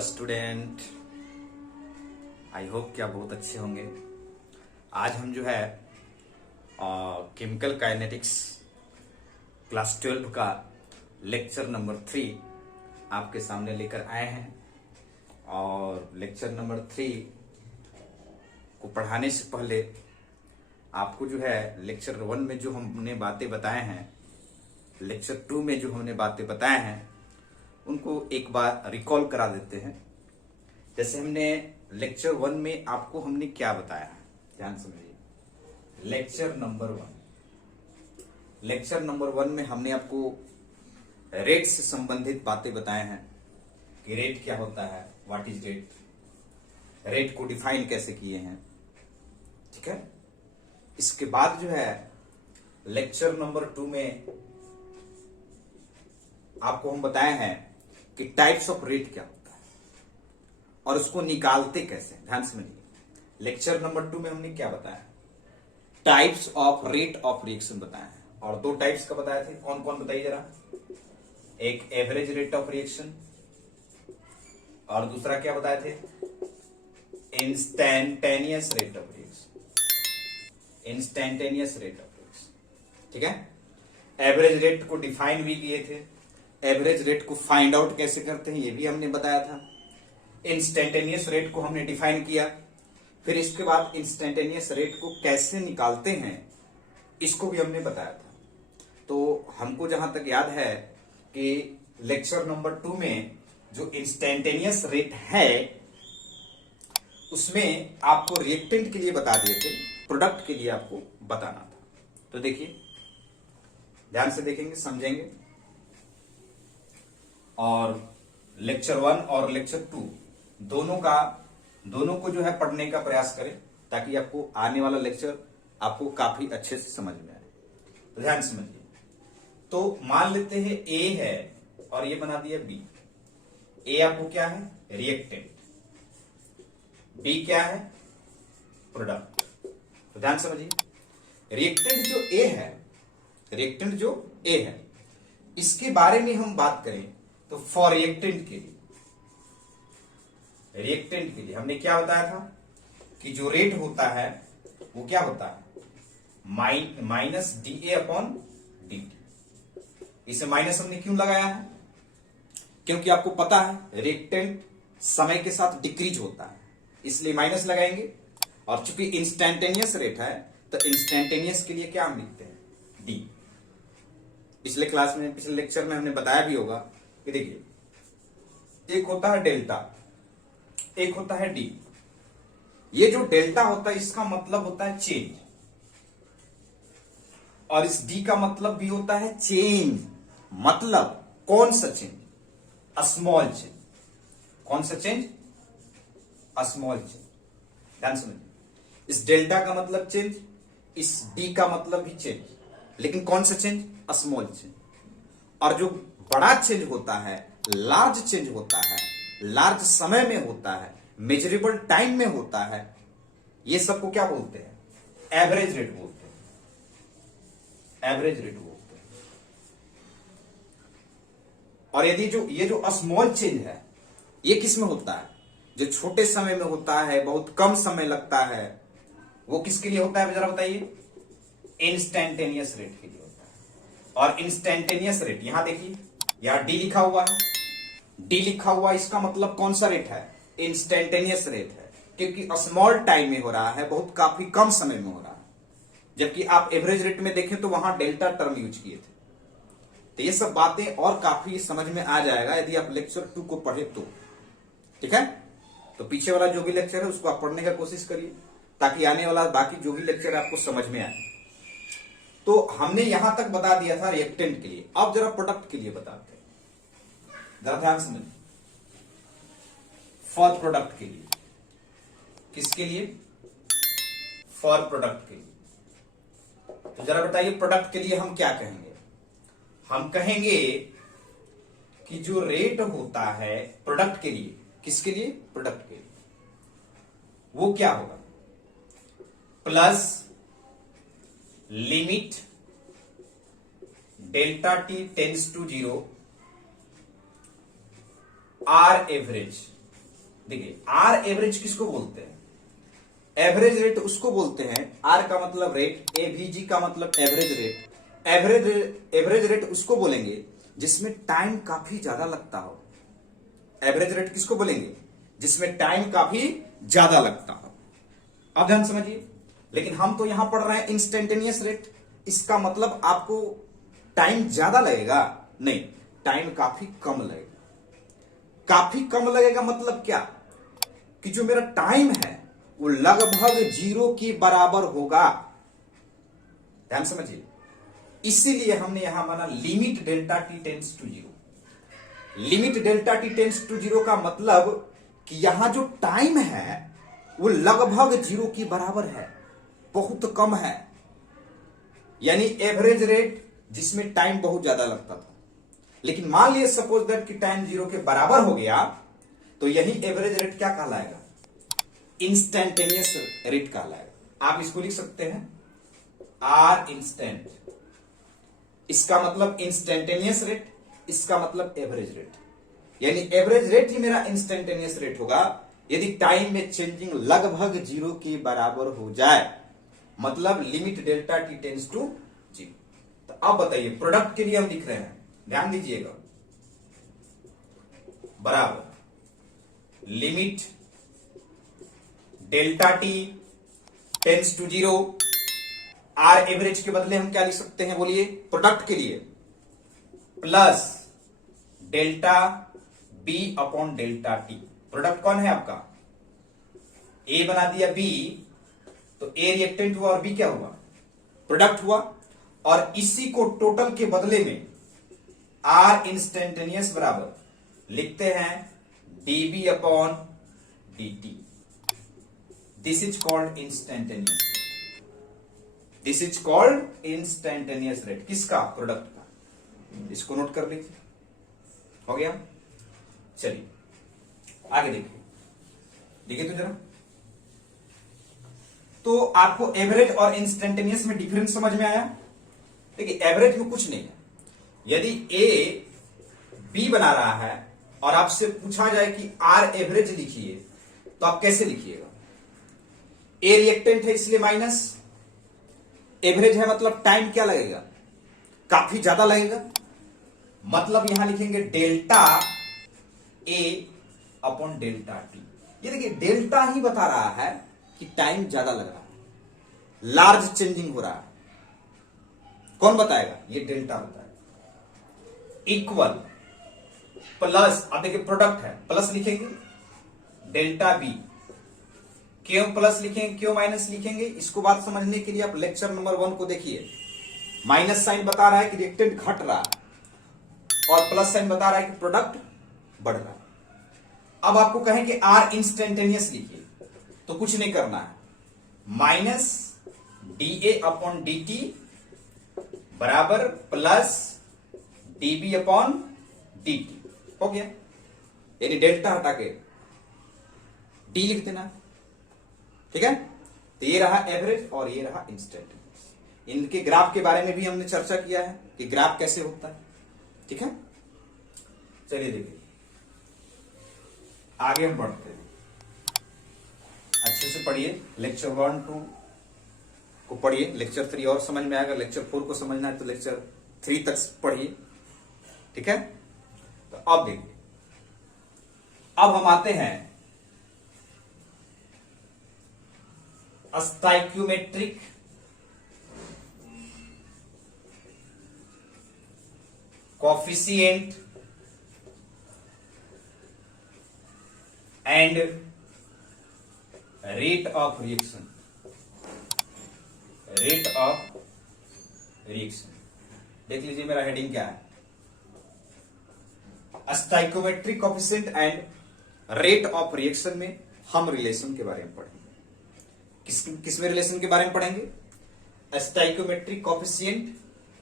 Student, I hope कि आप बहुत अच्छे होंगे। आज हम जो है केमिकल काइनेटिक्स क्लास 12 का लेक्चर नंबर 3 आपके सामने लेकर आए हैं। और लेक्चर नंबर 3 को पढ़ाने से पहले आपको जो है लेक्चर 1 में जो हमने बातें बताए हैं, लेक्चर 2 में जो हमने बातें बताए हैं, उनको एक बार रिकॉल करा देते हैं। जैसे हमने लेक्चर 1 में आपको हमने क्या बताया है, ध्यान समझिए। लेक्चर नंबर 1 में हमने आपको रेट से संबंधित बातें बताए हैं कि रेट क्या होता है, व्हाट इज रेट, रेट को डिफाइन कैसे किए हैं, ठीक है। इसके बाद जो है लेक्चर नंबर 2 में आपको हम बताए हैं कि टाइप्स ऑफ रेट क्या होता है और उसको निकालते कैसे। ध्यान समझिए, लेक्चर नंबर 2 में हमने क्या बताया, types of rate of reaction बताया है। और 2 टाइप्स का बताए थे, कौन कौन बताइए जरा। एक एवरेज रेट ऑफ रिएक्शन और दूसरा क्या बताए थे, instantaneous rate of reaction. Instantaneous rate of reaction, ठीक है। एवरेज रेट को डिफाइन भी किए थे, एवरेज रेट को फाइंड आउट कैसे करते हैं ये भी हमने बताया था। इंस्टैंटेनियस रेट को हमने डिफाइन किया, फिर इसके बाद इंस्टैंटेनियस रेट को कैसे निकालते हैं इसको भी हमने बताया था। तो हमको जहां तक याद है कि लेक्चर नंबर 2 में जो इंस्टैंटेनियस रेट है उसमें आपको रिएक्टेंट के लिए बता दिए थे, प्रोडक्ट के लिए आपको बताना था। तो देखिए, ध्यान से देखेंगे, समझेंगे। और लेक्चर 1 और लेक्चर 2 दोनों को जो है पढ़ने का प्रयास करें ताकि आपको आने वाला लेक्चर आपको काफी अच्छे से समझ में आए। तो ध्यान समझिए। तो मान लेते हैं ए है और ये बना दिया बी। ए आपको क्या है, रिएक्टेंट, बी क्या है, प्रोडक्ट। तो ध्यान समझिए, रिएक्टेंट जो ए है इसके बारे में हम बात करें तो फॉर रिएक्टेंट के लिए हमने क्या बताया था कि जो रेट होता है वो क्या होता है, minus D A upon D T. इसे माइनस हमने क्यों लगाया है, क्योंकि आपको पता है रिएक्टेंट समय के साथ डिक्रीज होता है, इसलिए माइनस लगाएंगे। और चूंकि इंस्टैंटेनियस रेट है तो इंस्टैंटेनियस के लिए क्या हम लिखते हैं, डी। पिछले लेक्चर में हमने बताया भी होगा कि देखिए, एक होता है डेल्टा, एक होता है डी। ये जो डेल्टा होता है इसका मतलब होता है चेंज, और इस डी का मतलब भी होता है चेंज। मतलब कौन सा चेंज, स्मॉल चेंज। कौन सा चेंज, स्मॉल चेंज। ध्यान समझिए, इस डेल्टा का मतलब चेंज, इस डी का मतलब भी चेंज, लेकिन कौन सा चेंज, स्मॉल चेंज। और जो बड़ा चेंज होता है, लार्ज चेंज होता है, लार्ज समय में होता है, मेजरेबल टाइम में होता है, ये सबको क्या बोलते हैं, एवरेज रेट बोलते हैं। एवरेज रेट बोलते हैं। और यदि ये जो स्मॉल चेंज है ये किस में होता है, जो छोटे समय में होता है, बहुत कम समय लगता है, वो किसके लिए होता है जरा बताइए, इंस्टैंटेनियस रेट के लिए होता है। और इंस्टैंटेनियस रेट यहां देखिए, यहां डी लिखा हुआ है, डी लिखा हुआ, इसका मतलब कौन सा रेट है, इंस्टैंटेनियस रेट है, क्योंकि स्मॉल टाइम में हो रहा है, बहुत काफी कम समय में हो रहा है। जबकि आप एवरेज रेट में देखें तो वहां डेल्टा टर्म यूज किए थे। तो ये सब बातें और काफी समझ में आ जाएगा यदि आप लेक्चर 2 को पढ़े तो, ठीक है। तो पीछे वाला जो भी लेक्चर है उसको आप पढ़ने का कोशिश करिए ताकि आने वाला बाकी जो भी लेक्चर है आपको समझ में आए। तो हमने यहां तक बता दिया था रिएक्टेंट के लिए, अब जरा प्रोडक्ट के लिए बताते हैं, जरा ध्यान समझिए। फॉर प्रोडक्ट के लिए, किसके लिए, फॉर प्रोडक्ट के लिए। तो जरा बताइए प्रोडक्ट के लिए हम क्या कहेंगे, हम कहेंगे कि जो रेट होता है प्रोडक्ट के लिए, किसके लिए, प्रोडक्ट के लिए, वो क्या होगा, plus limit delta T tends to 0 R average देखिए आर एवरेज किसको बोलते हैं? एवरेज रेट उसको बोलते हैं, आर का मतलब रेट, एवीजी का मतलब एवरेज रेट। एवरेज रेट उसको बोलेंगे जिसमें टाइम काफी ज्यादा लगता हो। एवरेज रेट किसको बोलेंगे? जिसमें टाइम काफी ज्यादा लगता हो। अब ध्यान समझिए, लेकिन हम तो यहां पढ़ रहे हैं इंस्टेंटेनियस रेट। इसका मतलब आपको टाइम ज्यादा लगेगा? नहीं, टाइम काफी कम लगेगा। काफी कम लगेगा मतलब क्या? कि जो मेरा टाइम है वो लगभग 0 के बराबर होगा। ध्यान समझिए, इसीलिए हमने यहां माना limit delta T tends to 0। Limit delta T tends to 0 का मतलब कि यहां जो टाइम है वो लगभग 0 के बराबर है, बहुत कम है। यानी एवरेज रेट जिसमें टाइम बहुत ज्यादा लगता था। लेकिन मान लिया सपोज दैट कि टाइम 0 के बराबर हो गया, तो यही एवरेज रेट क्या कहलाएगा? इंस्टेंटेनियस रेट कहलाएगा। आप इसको लिख सकते हैं आर इंस्टेंट। इसका मतलब इंस्टेंटेनियस रेट, इसका मतलब एवरेज रेट। यानी एवरेज रेट ही मेरा इंस्टेंटेनियस रेट होगा यदि टाइम में चेंजिंग लगभग 0 के बराबर हो जाए, मतलब limit delta T tends to 0। तो अब बताइए, प्रोडक्ट के लिए हम लिख रहे हैं, ध्यान दीजिएगा, बराबर limit delta T tends to 0। R average के बदले हम क्या लिख सकते हैं बोलिए? प्रोडक्ट के लिए plus delta B upon delta T. Product कौन है आपका? ए बना दिया बी, तो ए रिएक्टेंट हुआ और बी क्या हुआ? प्रोडक्ट हुआ। और इसी को टोटल के बदले में आर इंस्टेंटेनियस बराबर लिखते हैं dB upon dt। This is called instantaneous rate. This is called instantaneous rate. किसका? प्रोडक्ट का। इसको नोट कर लीजिए, हो गया। चलिए आगे देखिए, देखिए तो जरा। तो आपको एवरेज और इंस्टेंटेनियस में डिफरेंस समझ में आया? देखिए एवरेज में कुछ नहीं है। यदि ए बी बना रहा है और आपसे पूछा जाए कि आर एवरेज लिखिए, तो आप कैसे लिखिएगा? ए रिएक्टेंट है इसलिए माइनस, एवरेज है मतलब टाइम क्या लगेगा? काफी ज्यादा लगेगा। मतलब यहां लिखेंगे delta A upon delta T. ये देखिए डेल्टा ही बता रहा है कि टाइम ज्यादा लग रहा है, लार्ज चेंजिंग हो रहा है। कौन बताएगा? ये डेल्टा बताएगा। इक्वल प्लस, अब देखिए प्रोडक्ट है, प्लस लिखेंगे डेल्टा बी। क्यों प्लस लिखेंगे, क्यों माइनस लिखेंगे? इसको बात समझने के लिए आप लेक्चर नंबर 1 को देखिए। माइनस साइन बता रहा है कि रिएक्टेंट घट रहा है और प्लस साइन बता रहा है कि प्रोडक्ट बढ़ रहा है। अब आपको कहें कि आर इंस्टेंटेनियस लिखिए, तो कुछ नहीं करना है, minus D A upon D t बराबर plus d b upon D t. हो गया। यानी डेल्टा हटा के डी लिख देना, ठीक है। तो ये रहा एवरेज और ये रहा इंस्टेंटेनियस। इनके ग्राफ के बारे में भी हमने चर्चा किया है कि ग्राफ कैसे होता है, ठीक है। चलिए देखिए आगे हम बढ़ते हैं। अच्छे से पढ़िए, लेक्चर 1 2 को पढ़िए, लेक्चर 3 और समझ में आएगा। लेक्चर 4 को समझना है तो लेक्चर 3 तक पढ़िए, ठीक है। तो अब देखिए, अब हम आते हैं stoichiometric coefficient and rate of reaction. Rate of reaction देख लीजिए, मेरा हेडिंग क्या है? Stoichiometric coefficient and rate of reaction में हम रिलेशन के बारे में पढ़ेंगे। किसमें रिलेशन के बारे में पढ़ेंगे? Stoichiometric coefficient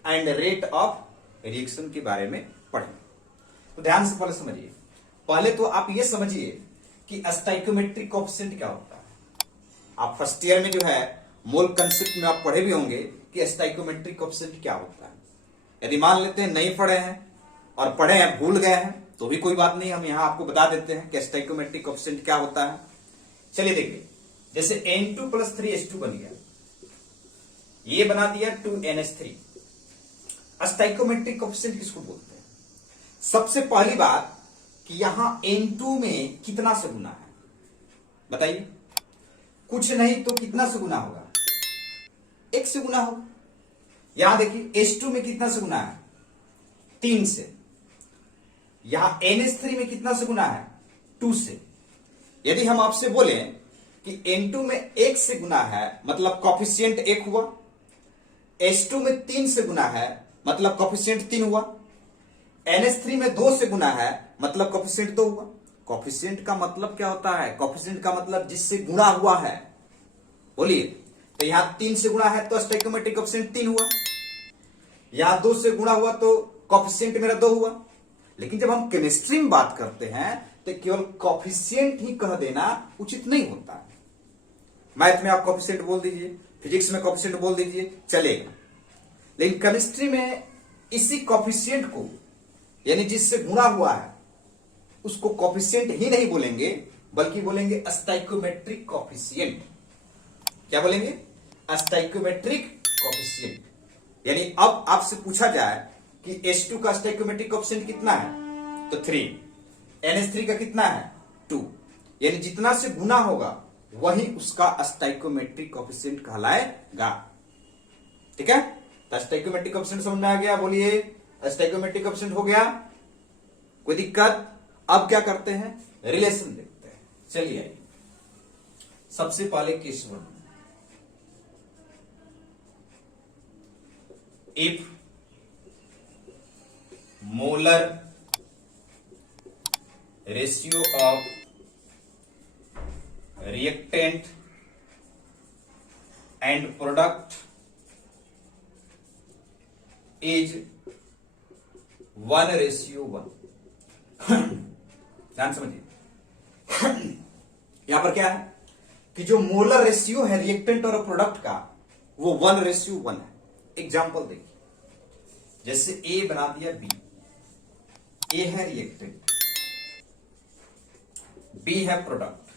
and rate of reaction के बारे में पढ़ेंगे। तो ध्यान से पहले समझिए, पहले तो आप ये समझिए कि स्टोइकियोमेट्रिक कोएफिशिएंट क्या होता है। आप फर्स्ट ईयर में जो है मोल कंसेप्ट में आप पढ़े भी होंगे कि स्टोइकियोमेट्रिक कोएफिशिएंट क्या होता है। यदि मान लेते हैं नहीं पढ़े हैं और पढ़े हैं भूल गए हैं, तो भी कोई बात नहीं, हम यहां आपको बता देते हैं कि स्टोइकोमेट्रिक कोएफिशिएंट क्या होता है। चलिए देखिए, जैसे N2 + 3H2 बन गया, ये बना दिया 2NH3। स्टोइकोमेट्रिक कोएफिशिएंट किसको बोलते हैं? सबसे पहली बात कि यहां N2 में कितना से गुना है बताइए? कुछ नहीं तो कितना से गुना होगा? 1 से गुना होगा। यहां देखिए H2 में कितना से गुना है? 3 से। यहां NH3 में कितना से गुना है? 2 से। यदि हम आपसे बोले कि N2 में 1 से गुना है मतलब कोएफिशिएंट 1 हुआ, H2 में 3 से गुना है मतलब कोएफिशिएंट 3 हुआ, NH3 में 2 से गुना है मतलब कोएफिशिएंट 2 हुआ। कोएफिशिएंट का मतलब क्या होता है? कोएफिशिएंट का मतलब जिससे गुणा हुआ है, बोलिए। तो यहां 3 से गुणा है तो स्टोइकोमेट्रिक कोएफिशिएंट 3 हुआ, यहां 2 से गुणा हुआ तो कोएफिशिएंट मेरा 2 हुआ। लेकिन जब हम केमिस्ट्री में बात करते हैं तो केवल कोएफिशिएंट ही कह देना उचित नहीं होता है। मैथ में आप कोएफिशिएंट बोल दीजिए, फिजिक्स में कोएफिशिएंट बोल दीजिए, चलेगा। लेकिन केमिस्ट्री में इसी कोएफिशिएंट को, यानी जिससे गुणा हुआ है, उसको कोएफिशिएंट ही नहीं बोलेंगे बल्कि बोलेंगे स्टोइकोमेट्रिक कोएफिशिएंट। क्या बोलेंगे? Stoichiometric coefficient. यानी अब आपसे पूछा जाए कि H2 का स्टोइकोमेट्रिक कोएफिशिएंट कितना है तो 3, NH3 का कितना है 2, यानी जितना से गुना होगा वही उसका स्टोइकोमेट्रिक कोएफिशिएंट कहलाएगा। ठीक है? तो स्टोइकोमेट्रिक कोएफिशिएंट समझ में आ गया? बोलिए, स्टोइकोमेट्रिक कोएफिशिएंट हो गया, कोई दिक्कत? अब क्या करते हैं? रिलेशन देखते हैं। चलिए आइए, सबसे पहले case 1, if molar ratio of reactant and product is 1:1। ध्यान समझिए, यहां पर क्या है कि जो मोलर रेशियो है रिएक्टेंट और प्रोडक्ट का वो 1:1 है। एग्जाम्पल देखिए, जैसे ए बना दिया बी, ए है रिएक्टेंट, बी है प्रोडक्ट।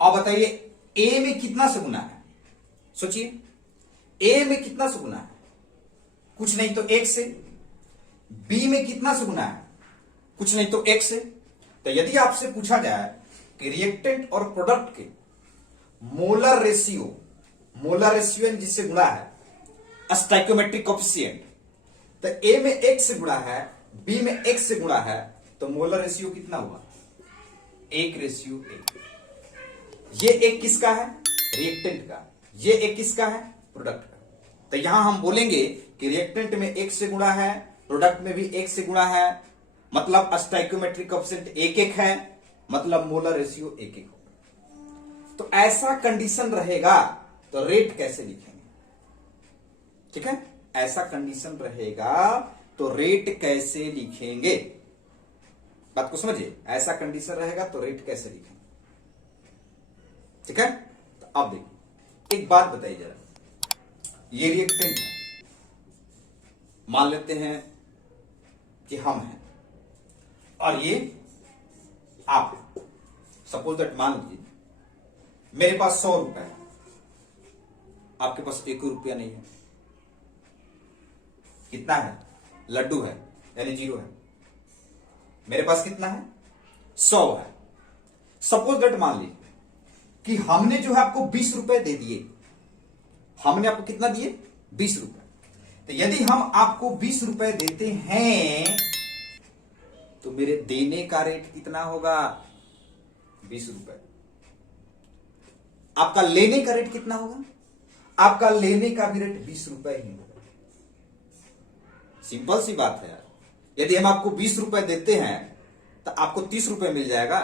अब बताइए ए में कितना से गुना है? सोचिए, ए में कितना से गुना है? कुछ नहीं तो 1 से। बी में कितना से गुना है? कुछ नहीं तो 1 से। तो यदि आपसे पूछा जाए कि रिएक्टेंट और प्रोडक्ट के मोलर रेशियो जिससे गुणा है स्टोइकोमेट्रिक कोएफिशिएंट, तो ए में 1 से गुणा है, बी में 1 से गुणा है, तो मोलर रेशियो कितना हुआ? 1:1। ये एक किसका है? रिएक्टेंट का। ये एक किसका है? प्रोडक्ट का। तो यहां हम बोलेंगे कि रिएक्टेंट में 1 से गुणा है, प्रोडक्ट में भी 1 से गुणा है, मतलब स्टोइकोमेट्रिक कोएफिशिएंट 1:1 है, मतलब मोलर रेशियो 1:1 होगा। तो ऐसा कंडीशन रहेगा तो रेट कैसे लिखेंगे? ठीक है, ऐसा कंडीशन रहेगा तो रेट कैसे लिखेंगे? बात को समझिए, ऐसा कंडीशन रहेगा तो रेट कैसे लिखेंगे? ठीक है, तो अब देखिए, एक बात बताइए जरा, ये रिएक्टेंट है, मान लेते हैं कि हम हैं और ये आप हैं। सपोज दैट, मान लीजिए मेरे पास 100 रुपए है, आपके पास 1 रुपया नहीं है। कितना है? लड्डू है, यानी 0 है। मेरे पास कितना है? 100 है। सपोज दैट, मान लीजिए कि हमने जो है आपको 20 रुपए दे दिए। हमने आपको कितना दिए? 20 रुपए। तो यदि हम आपको 20 रुपए देते हैं तो मेरे देने का रेट कितना होगा? 20 रुपए। आपका लेने का रेट कितना होगा? आपका लेने का भी रेट 20 रुपए ही होगा। सिंपल सी बात है यार। यदि हम आपको 20 रुपए देते हैं तो आपको 30 रुपए मिल जाएगा?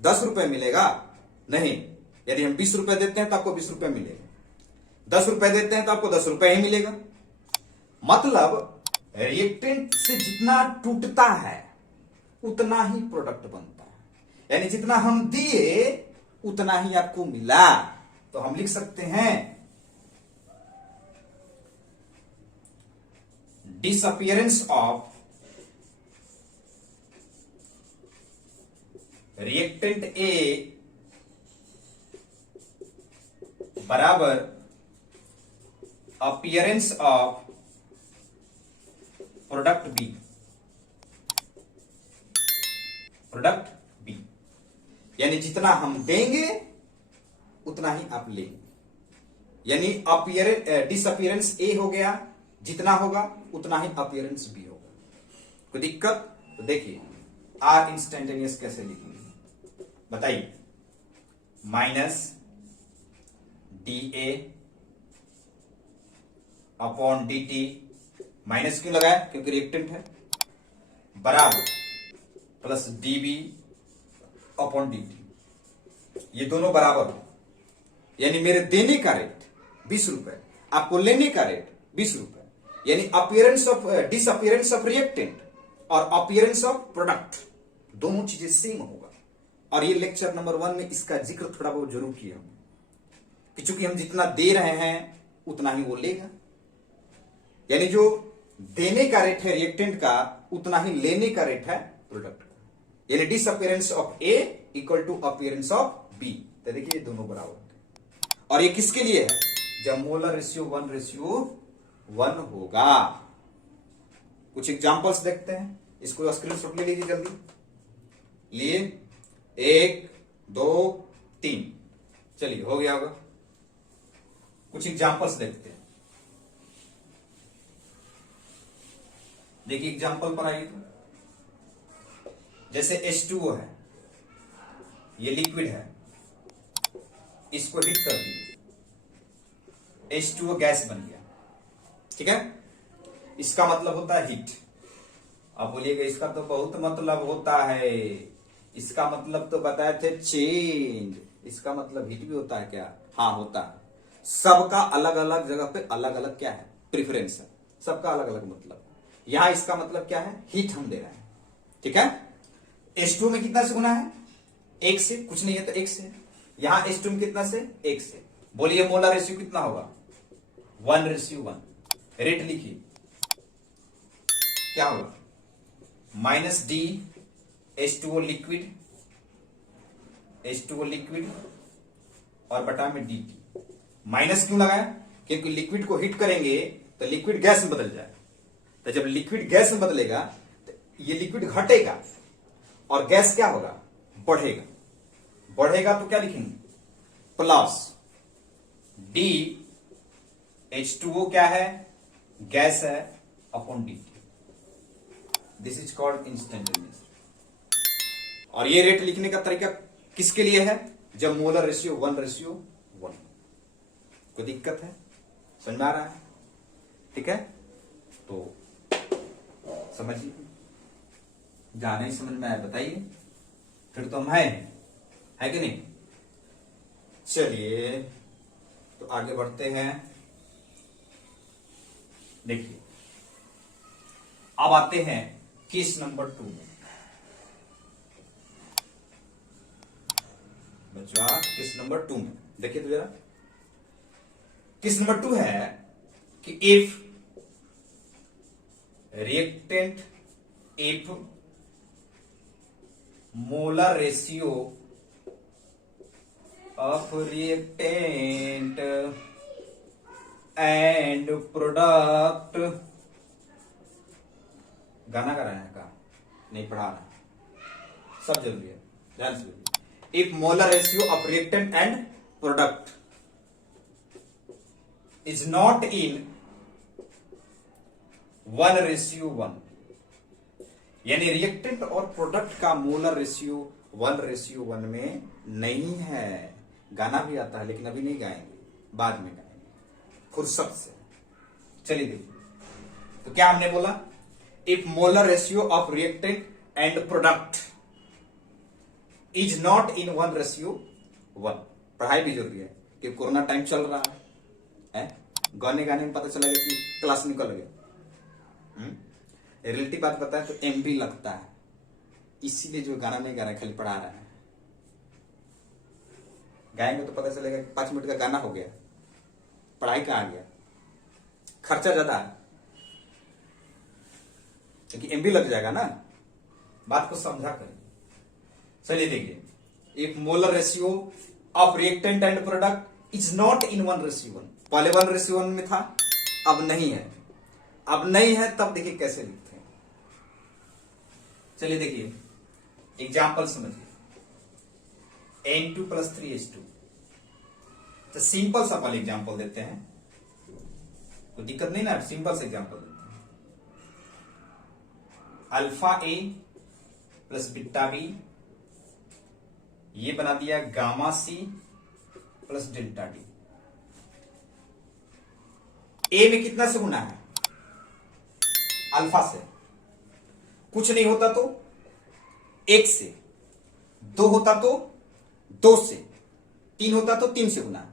10 रुपए मिलेगा? नहीं। यदि हम 20 रुपए देते हैं तो आपको 20 रुपए मिलेगा, 10 रुपए देते हैं तो आपको 10 रुपए ही मिलेगा। मतलब रिएक्टेंट से जितना टूटता है उतना ही प्रोडक्ट बनता है, यानी जितना हम दिए उतना ही आपको मिला। तो हम लिख सकते हैं disappearance of रिएक्टेंट ए बराबर appearance of product B, product B, यानी जितना हम देंगे उतना ही आप लेंगे, यानी अपीयरेंस डिसअपीयरेंस ए हो गया, जितना होगा उतना ही अपीयरेंस बी होगा। कोई दिक्कत? तो देखिए आर इंस्टेंटेनियस कैसे लिखेंगे बताइए, minus D A upon D T, minus क्यों लगाया? क्योंकि रिएक्टेंट है, बराबर plus D B upon D T, ये दोनों बराबर हो, यानी मेरे देने का रेट 20 रुपए, आपको लेने का रेट 20 रुपए, यानी appearance of disappearance of reactant और अपीयरेंस ऑफ प्रोडक्ट दोनों चीजें सेम होगा। और ये लेक्चर नंबर 1 में इसका जिक्र थोड़ा बहुत जरूर किया हम, कि चूंकि हम जितना दे रहे हैं उतना ही वो लेगा, यानी जो देने का रेट है रिएक्टेंट का उतना ही लेने का रेट है प्रोडक्ट का, यानी disappearance of A equal to appearance of B. तो देखिए ये दोनों बराबर है, और ये किसके लिए है? जब मोलर रेशियो 1:1 होगा। कुछ एग्जांपल्स देखते हैं, इसको स्क्रीनशॉट ले लीजिए जल्दी, लिए 1 2 3, चलिए हो गया होगा। कुछ एग्जांपल्स देखते हैं, देखिए एग्जांपल पर आइए। जैसे H2O है, ये लिक्विड है, इसको हिट कर दिए, H2O गैस बन गया, ठीक है, इसका मतलब होता है हीट। अब बोलिएगा इसका तो बहुत मतलब होता है, इसका मतलब तो बताए थे चेंज, इसका मतलब हीट भी होता है क्या? हाँ होता है। सबका अलग अलग जगह पे अलग अलग क्या है? प्रेफरेंस है, सबका अलग अलग मतलब। यहां इसका मतलब क्या है? हीट हम दे रहे हैं, ठीक है। H2 में कितना से गुना है? 1 से, कुछ नहीं है तो 1 से। यहां H2 में कितना से? 1 से। बोलिए मोलर रेशियो कितना होगा? 1:1। रेट लिखिए, क्या होगा? Minus D H2O liquid, H2O liquid और बटा में डी टी। माइनस क्यों लगाया? क्योंकि लिक्विड को हिट करेंगे तो लिक्विड गैस में बदल जाए, तो जब लिक्विड गैस में बदलेगा तो ये लिक्विड घटेगा और गैस क्या होगा? बढ़ेगा। बढ़ेगा तो क्या लिखेंगे? प्लस डी H2O क्या है? गैस है, upon D T. This is called instantaneous. और ये रेट लिखने का तरीका किसके लिए है? जब मोलर रेशियो 1:1। कोई दिक्कत है? समझ में आ रहा है? ठीक है, तो समझिए, जहां नहीं समझ में आया बताइए, फिर तो हम है कि नहीं। चलिए तो आगे बढ़ते हैं। देखिए अब आते हैं केस नंबर 2 में। बच्चा केस नंबर 2 में देखिए तो जरा, केस नंबर 2 है कि if reactant, if molar ratio of reactant and product, गाना गा रहे हैं का नहीं पढ़ा रहा है, सब जरूरी है, ध्यान से लीजिए। If molar ratio of reactant and product is not in 1:1, यानी रिएक्टेंट और प्रोडक्ट का मोलर रेशियो 1:1 में नहीं है। गाना भी आता है लेकिन अभी नहीं गाएंगे, बाद में गाएंगे फुर्सत से। चलिए देखिए, तो क्या हमने बोला? If molar ratio of reactant and product is not in 1:1। पढ़ाई भी जरूरी है कि कोरोना टाइम चल रहा है? गाने में पता चलेगा कि क्लास निकल गया। रिलेटिव बात बताए तो एमबी लगता है, इसीलिए जो गाना नहीं गा रहा है खाली पढ़ा रहा है। गाएंगे तो पता चलेगा कि 5 मिनट का गाना हो गया, पढ़ाई कहाँ आ गया, खर्चा ज्यादा है, क्योंकि एमबी लग जाएगा ना। बात को समझा करें। चलिए देखिए, एक molar ratio of reactant and product is not in 1:1। पहले 1:1 में था, अब नहीं है। अब नहीं है तब देखिए कैसे लिखते हैं। चलिए देखिए एग्जाम्पल समझिए। N2 + 3H2। तो सिंपल सा पहले एग्जाम्पल देते हैं, कोई दिक्कत नहीं ना, सिंपल से एग्जाम्पल देते हैं। Alpha a plus beta b, ये बना दिया gamma c plus delta d. A में कितना से गुना है? अल्फा से। कुछ नहीं होता तो 1 से, 2 होता तो 2 से, 3 होता तो 3 से गुना।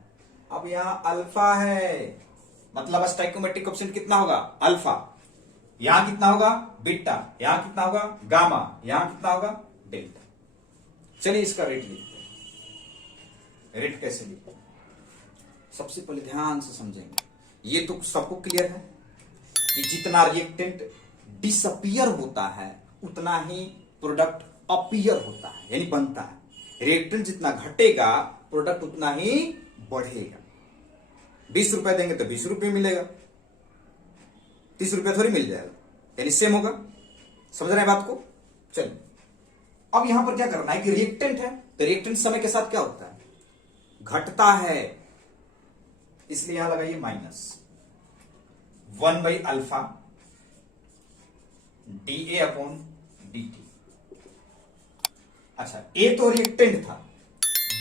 अब यहां अल्फा है, मतलब स्टोइकोमेट्रिक कोएफिशिएंट कितना होगा? अल्फा। यहां कितना होगा? बीटा। यहां कितना होगा? गामा। यहां कितना होगा? डेल्टा। चलिए इसका रेट लिखते हैं। रेट कैसे लिखते हैं? सबसे पहले ध्यान से समझेंगे। ये तो सबको क्लियर है कि जितना रिएक्टेंट डिसअपियर होता है उतना ही प्रोडक्ट अपीयर होता है, यानी बनता है। रिएक्टेंट जितना घटेगा प्रोडक्ट उतना ही बढ़ेगा। 20 रुपए देंगे तो 20 रुपए मिलेगा, 30 रुपए थोड़ी मिल जाएगा, यानी सेम होगा। समझ रहे हैं बात को? चलिए अब यहां पर क्या करना है कि रिएक्टेंट है तो रिएक्टेंट समय के साथ क्या होता है? घटता है, इसलिए यहां लगाइए -1/α dA/dt। अच्छा, ए तो रिएक्टेंट था,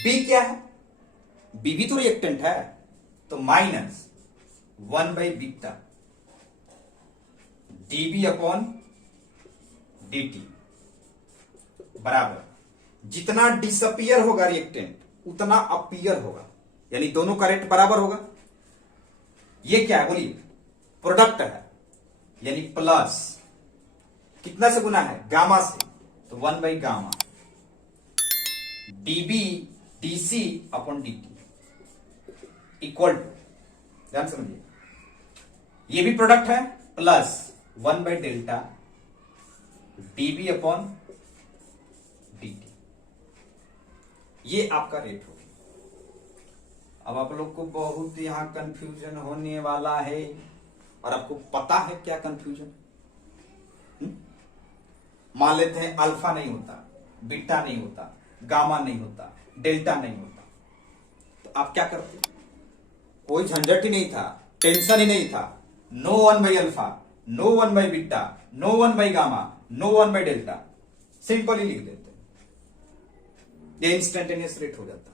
बी क्या है? बी भी तो रिएक्टेंट है, तो -1/β dB/dt बराबर जितना डिसअपियर होगा रिएक्टेंट उतना अपीयर होगा, यानी दोनों का रेट बराबर होगा। ये क्या है बोलिए? प्रोडक्ट है, यानी प्लस कितना से गुना है? गामा से, तो 1/गामा dB/dC/dt इक्वल टू, ध्यान समझिए, ये भी प्रोडक्ट है, प्लस 1/डेल्टा dB/dt। ये आपका रेट होगा। अब आप लोग को बहुत यहां कंफ्यूजन होने वाला है, और आपको पता है क्या कंफ्यूजन? मान लेते हैं अल्फा नहीं होता, बीटा नहीं होता, गामा नहीं होता, डेल्टा नहीं होता, तो आप क्या करते? कोई झंझट ही नहीं था, टेंशन ही नहीं था। नो 1/अल्फा, नो 1/बीटा, नो 1/गामा, नो 1/डेल्टा, सिंपल ही लिख देते, ये इंस्टेंटेनियस रेट हो जाता।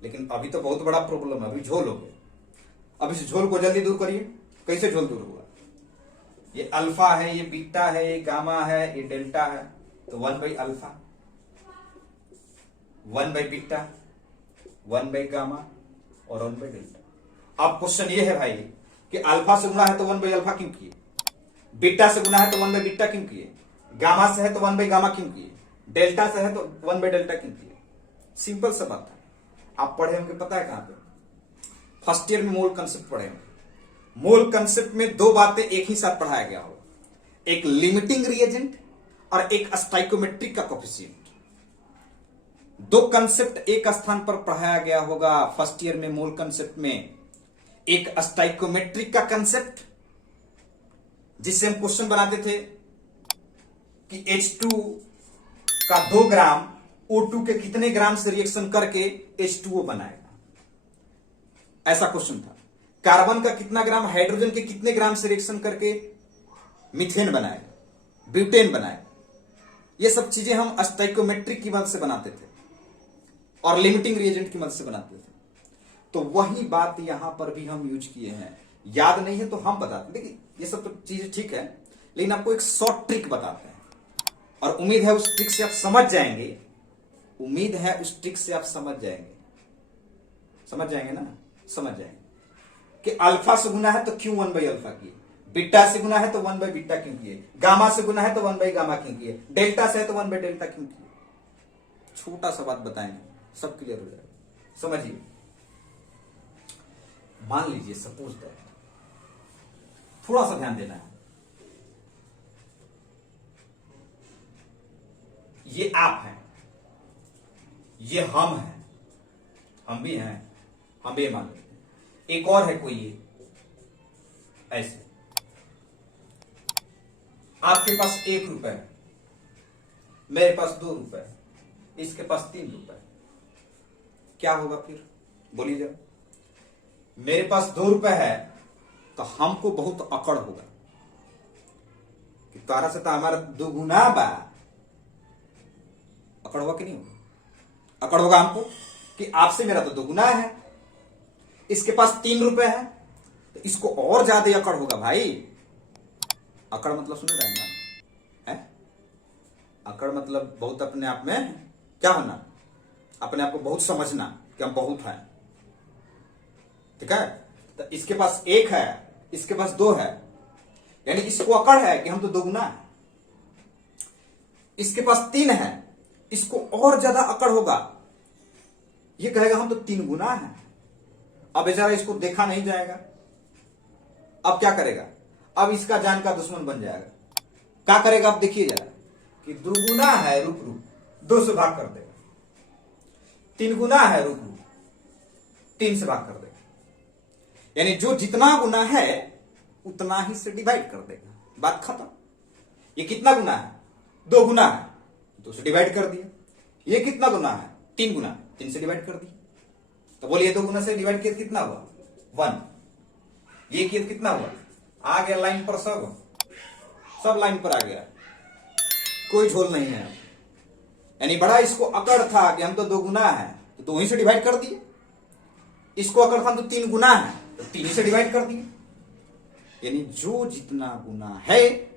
लेकिन अभी तो बहुत बड़ा प्रॉब्लम है, अभी झोल हो गया। अब इस झोल को जल्दी दूर करिए। कैसे झोल दूर होगा? ये अल्फा है, ये बीटा है, ये गामा है, ये डेल्टा है, तो 1/अल्फा, 1/बीटा, 1/गामा और 1/डेल्टा। अब क्वेश्चन ये है भाई कि अल्फा से गुना है तो 1/अल्फा क्यों किए? बीटा से गुना है तो 1/बीटा क्यों किए? गामा से है तो 1/गामा क्यों किए? डेल्टा से है तो 1/डेल्टा क्यों किए? सिंपल सा बात है। आप पढ़े होंगे, पता है कहां पे? फर्स्ट ईयर में मोल कंसेप्ट पढ़े होंगे। मोल कंसेप्ट में दो बातें एक ही साथ पढ़ाया गया होगा, एक लिमिटिंग रिएजेंट और एक स्टोइकोमेट्रिक का कोएफिशिएंट। दो कंसेप्ट एक स्थान पर पढ़ाया गया होगा फर्स्ट ईयर में मोल कंसेप्ट में। एक स्टोइकोमेट्रिक का कंसेप्ट, जिससे हम क्वेश्चन बनाते थे कि H2 का 2 ग्राम O2 के कितने ग्राम से रिएक्शन करके H2O बनाएगा, ऐसा क्वेश्चन था। कार्बन का कितना ग्राम हाइड्रोजन के कितने ग्राम से रिएक्शन करके मीथेन बनाएगा, ब्यूटेन बनाएगा। ये सब चीजें हम स्टोइकोमेट्रिक की मदद से बनाते थे और लिमिटिंग रिएजेंट की मदद से बनाते थे। तो वही बात यहां पर भी हम यूज किए हैं। याद नहीं है तो हम बताते हैं। देखिए ये सब तो चीजें ठीक है, लेकिन आपको एक शॉर्ट ट्रिक बताते हैं, और उम्मीद है उस ट्रिक से आप समझ जाएंगे। उम्मीद है उस ट्रिक से आप समझ जाएंगे ना? समझ जाएंगे कि अल्फा से गुना है तो क्यों 1/अल्फा किए, बीटा से गुना है तो 1/बीटा क्यों किए, गामा से गुना है तो 1/गामा क्यों किए, डेल्टा से है तो 1/डेल्टा क्यों किए। छोटा सा बात बताएंगे, सब क्लियर हो जाएगा। समझिए, मान लीजिए सपोज दैट, थोड़ा सा ध्यान देना है। ये आप हैं, ये हम है, हम भी हैं, हम भी मान लेते हैं। एक और है कोई ये ऐसे, आपके पास 1 रुपए है, मेरे पास 2 रुपए है, इसके पास 3 रुपए, क्या होगा फिर बोलिए जरा। मेरे पास 2 रुपए है तो हमको बहुत अकड़ होगा कि तारा से तो हमारा 2 गुना बा, अकड़ होगा कि नहीं होगा? अकड़ होगा हमको कि आपसे मेरा तो 2 गुना है, इसके पास 3 रुपए है तो इसको और ज्यादा अकड़ होगा भाई। अकड़ मतलब सुन रहे हैं ना, है? अकड़ मतलब बहुत अपने आप में क्या होना, अपने आप को बहुत समझना कि हम बहुत हैं, ठीक है। तो इसके पास 1 है, इसके पास 2 है, यानी इसको अकड़ है कि हम तो 2 गुना है। इसके पास 3 है, इसको और ज्यादा अकड़ होगा, ये कहेगा हम तो 3 गुना है। अब बेचारा इसको देखा नहीं जाएगा, अब क्या करेगा, अब इसका जान का दुश्मन बन जाएगा। क्या करेगा आप देखिए जरा कि 2 गुना है, रुक रुक 2 से भाग कर देगा, 3 गुना है, रुक रुक 3 से भाग कर देगा, यानी जो जितना गुना है उतना ही से डिवाइड कर देगा, बात खत्म। ये कितना गुना है, 2 गुना है, 2 से डिवाइड कर दिया। ये कितना गुना है, 3 गुना, 3 से डिवाइड कर दिया। तो बोलिए 2 गुना से डिवाइड किया कितना हुआ, 1। ये किया कितना हुआ, आ गया लाइन पर, सब लाइन पर आ गया, कोई झोल नहीं है। यानी बड़ा इसको अकड़ था कि हम तो 2 गुना है तो 2 ही से डिवाइड कर दिए, इसको अकड़ था तो 3 गुना है तो 3 ही से डिवाइड कर दिए। यानी जो जितना गुना है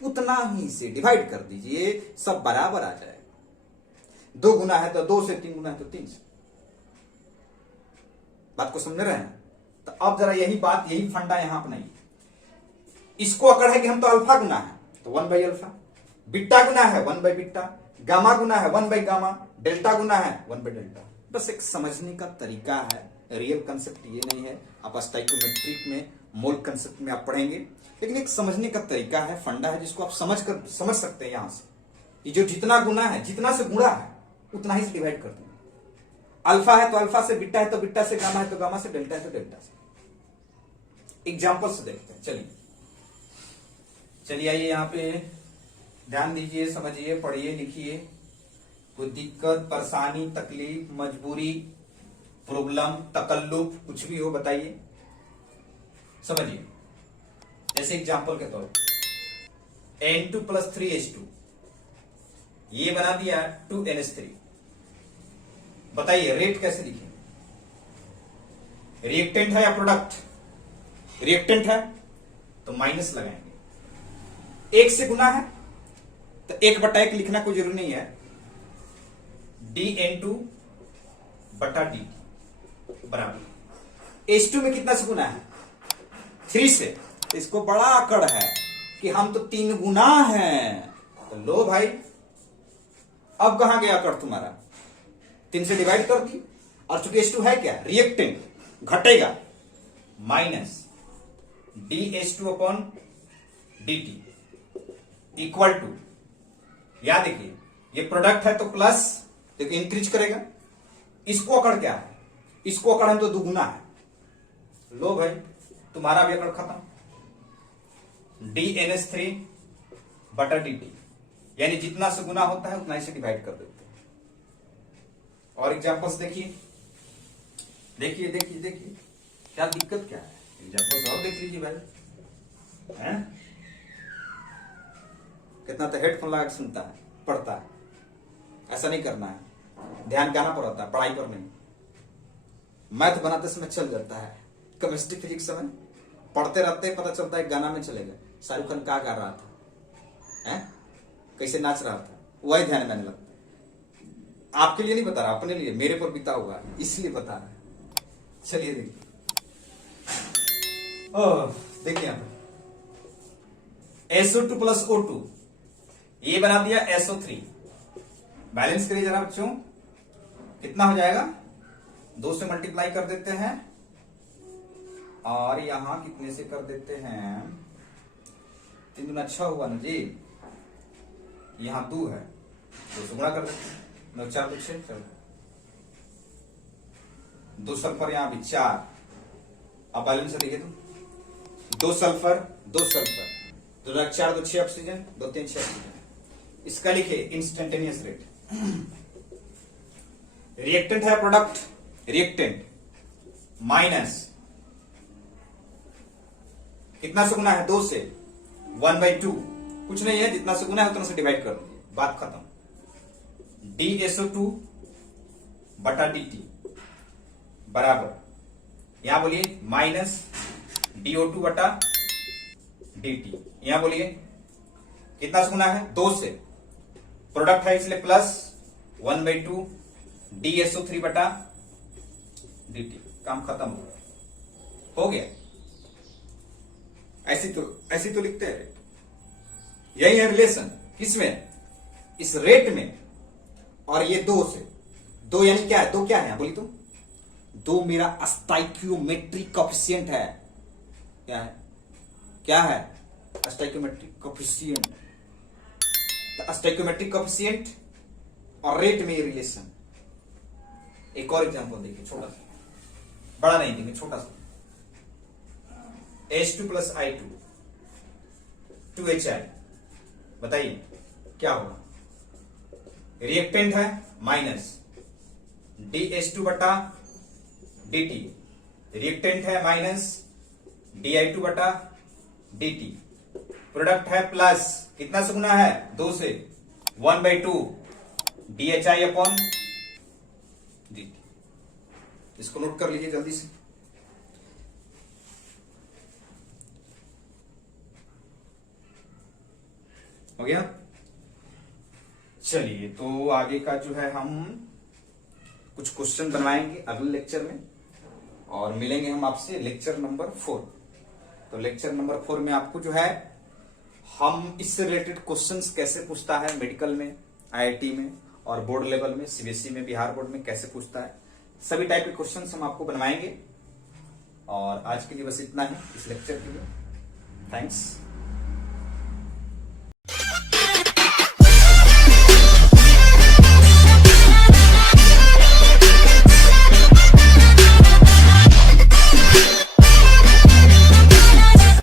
उतना ही से डिवाइड कर दीजिए, सब बराबर आ जाएगा। 2 गुना है तो 2 से, 3 गुना है तो 3 से। बात को समझ रहे हैं? तो अब जरा यही बात, यही फंडा यहां अपनाइए। इसको अकड़ है कि हम तो अल्फा गुना है तो 1 बाई अल्फा, बीटा गुना है 1 बाई बीटा, गामा गुना है 1 बाई गामा, डेल्टा गुना है 1 बाई डेल्टा। बस एक समझने का तरीका है, रियल कंसेप्ट ये नहीं है। आप स्टाइकोमेट्रिक में, मोल कंसेप्ट में आप पढ़ेंगे, लेकिन एक समझने का तरीका है, फंडा है, जिसको आप समझ सकते हैं। यहां से ये जो जितना गुना है, जितना से गुणा है उतना ही से डिवाइड कर देंगे। अल्फा है तो अल्फा से, बीटा है तो बीटा से, गामा है तो गामा से, डेल्टा है तो डेल्टा से। एग्जाम्पल से देखते हैं, चलिए आइए यहां पे ध्यान दीजिए, समझिए, पढ़िए, लिखिए। कोई दिक्कत, परेशानी, तकलीफ, मजबूरी, प्रॉब्लम, तकल्लुफ कुछ भी हो बताइए, समझिए। जैसे एग्जाम्पल के तौर पर N2 + 3H2 ये बना दिया 2NH3। बताइए रेट कैसे लिखेंगे? रिएक्टेंट है या प्रोडक्ट? रिएक्टेंट है तो माइनस लगाएंगे। 1 से गुना है तो 1/1 लिखना कोई जरूरी नहीं है, dN2/dt बराबर। H2 में कितना से गुना है, 3 से, तो इसको बड़ा अकड़ है कि हम तो 3 गुना हैं। तो लो भाई, अब कहां गया अकड़ तुम्हारा, 3 से डिवाइड कर दी। और चूंकि H2 है क्या, रिएक्टेंट, घटेगा, माइनस dH2/dt इक्वल टू, याद देखिए ये प्रोडक्ट है तो प्लस, देखिए इंक्रीज करेगा। इसको अकड़ क्या है, इसको अकड़ हम तो 2 गुना है। लो भाई तुम्हारा भी अकड़ खत्म, dNH3/dt, यानी जितना से गुना होता है उतना ही से डिवाइड कर देते हैं। और एग्जांपल्स देखिए, देखिए देखिए देखिए क्या दिक्कत क्या है, एग्जांपल्स और देख लीजिए भाई, हैं? कितना तो हेडफोन लगा के सुनता है, पढ़ता है। ऐसा नहीं करना है, ध्यान गाना पर होता है, पढ़ाई पर नहीं। मैथ बनाते समय चल जाता है, केमिस्ट्री फिजिक्स समय पढ़ते रहते हैं, पता चलता है गाना में चलेगा, शाहरुख खान क्या गा रहा था, हैं? कैसे नाच रहा था, वही ध्यान में लगता है। आपके लिए नहीं बता रहा, अपने लिए, मेरे पर बीता हुआ इसलिए बता रहा है। चलिए देखिए, देखिए यहां पर SO2 + O2 ये बना दिया SO3। बैलेंस करिए जरा बच्चों, कितना हो जाएगा, 2 से मल्टीप्लाई कर देते हैं और यहां कितने से कर देते हैं, 3 गुना 6 हुआ ना जी, यहां 2 है, 2 से गुणा कर देते हैं, 9 4 2 6, चलो 2 सल्फर यहां भी 4। अब बैलेंस से देखिए तो 2 सल्फर 2 सल्फर, 2 4 2 6 ऑक्सीजन, 2 3 6 ऑक्सीजन। इसका लिखिए इंस्टेंटेनियस रेट। रिएक्टेंट है प्रोडक्ट, रिएक्टेंट माइनस कितना से गुना है 2 से 1/2, कुछ नहीं है, जितना से गुना है उतना से डिवाइड कर दीजिए, बात खत्म। DSO2 बटा DT बराबर, यहां बोलिए माइनस DO2 बटा DT, यहां बोलिए कितना से गुना है 2 से, प्रोडक्ट है इसलिए प्लस 1/2 DSO3 बटा DT। काम खत्म हो गया। ऐसी तो लिखते हैं, यही है रिलेशन किसमें, इस रेट में और ये 2 से। 2 यानी क्या है, 2 क्या है बोली तुम, 2 मेरा स्टाइक्योमेट्रिक कोफिशिएंट है। क्या है, क्या है स्टाइक्योमेट्रिक कोफिशिएंट। स्टाइक्योमेट्रिक कोफिशिएंट और रेट में ये रिलेशन। एक और एग्जांपल देखिए, छोटा सा, बड़ा नहीं देंगे, छोटा सा। H2 प्लस I2 2HI, बताइए क्या होगा। रिएक्टेंट है माइनस DH2 बटा DT, रिएक्टेंट है माइनस DI2 बटा DT, प्रोडक्ट है प्लस कितना से गुना है 2 से 1/2 DHI अपॉन DT। इसको नोट कर लीजिए जल्दी से। हो गया। चलिए तो आगे का जो है हम कुछ क्वेश्चन बनवाएंगे अगले लेक्चर में, और मिलेंगे हम आपसे लेक्चर नंबर 4। तो लेक्चर नंबर 4 में आपको जो है हम इससे रिलेटेड क्वेश्चंस कैसे पूछता है मेडिकल में, IIT में और बोर्ड लेवल में, CBSE में, बिहार बोर्ड में कैसे पूछता है, सभी टाइप के क्वेश्चंस हम आपको बनवाएंगे। और आज के लिए बस इतना ही इस लेक्चर के लिए। थैंक्स।